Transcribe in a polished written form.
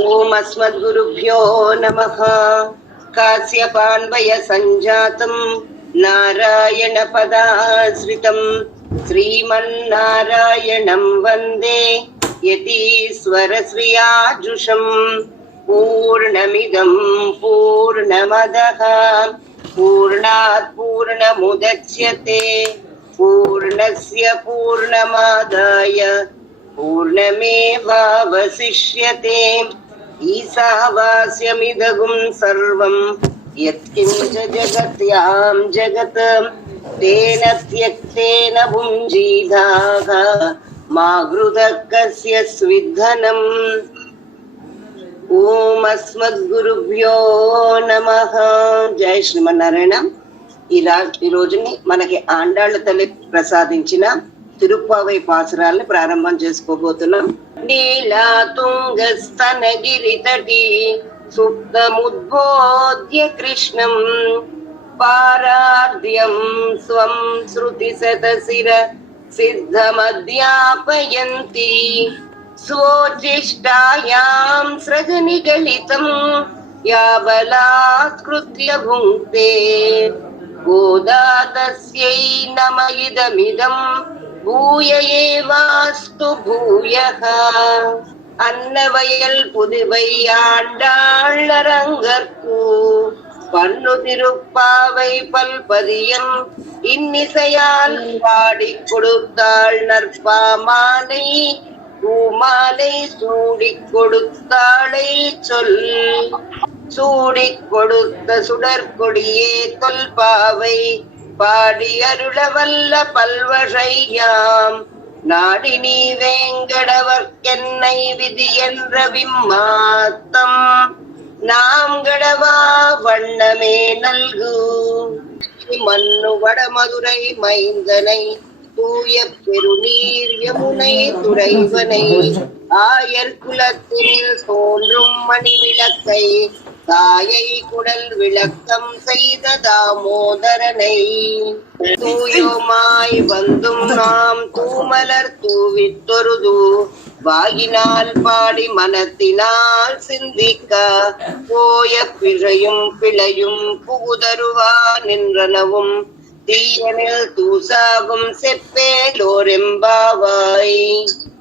ஓம் அஸ்மத்குருப்யோ நமः. காஸ்யபான்வய சஞ்சாதம் நாராயண பதாஸ்ரிதம் ஸ்ரீமன்னாராயணம் வந்தே யதீஸ்வரஸ்ரீயாஜுஷம். பூர்ணமிதம் பூர்ணமதः பூர்ணாத் பூர்ணமுதச்யதே பூர்ணஸ்ய பூர்ணமாதாய பூர்ணமேவாவசிஷ்யதே. ஈசாவாஸ்யமிதகும் சர்வம் யத்கிஞ்ச ஜகத்யாம் ஜகத் தேன த்யக்தேன புஞ்சீதாः மா க்ருதः கஸ்ய ஸ்வித்தனம். ஓம் அஸ்மத்குருభ్యో நமః. జై శ్రీమన్నారాయణ. ఈ రోజుని మనకి ఆండాళ్ళ తల్లి ప్రసాదించిన తిరుప్పావై పాసురాల్ని ప్రారంభం చేసుకోబోతున్నాం. నీలా తుంగస్తనగిరి తటి సుప్తముద్బోధ్య కృష్ణం పారార్ధ్యం స్వం శృతి శతశిర సిద్ధమధ్యాపయంతి స్వోచిష్టాయాం సృజనిగళితం యాబలాత్కృత్య భుంక్తే గోదా తస్యై నమ ఇదమిదం பூய ஏவாஸ்து பூயக. அன்னவயல் புதுவை ஆண்டாளரங்கற்கு பண்ணு திருப்பாவை பல்பதியம் இன்னிசையால் பாடி கொடுத்தாள் நற்பாமாலை பூமாலை சூடிக் கொடுத்தாளை சொல். சூடிக் கொடுத்த சுடற்கொடியே தொல்பாவை பாடி அருளவல்ல பல்வகையாம் நாடி நீ வேங்கடவர்க்கென்னை விதி என்ற விம்மாத்தம் நாம் கடவா வண்ணமே நல்கு. மண்ணு வடமதுரை மைந்தனை தூய பெருநீர் யமுனை துறைவனை ஆயர் குலத்தில் தோன்றும் மணி விளக்கை தாயை குடல் விளக்கம் செய்த தாமோதரனை தூயோமாய் வந்தும் நாம் தூமலர் தூவித்தொருது வாயினால் பாடி மனத்தினால் சிந்திக்க போய பிழையும் பிழையும் புகுதருவா நின்றனவும் தீயனில் தூசாகும் செப்பேலோரெம்பாவாய்.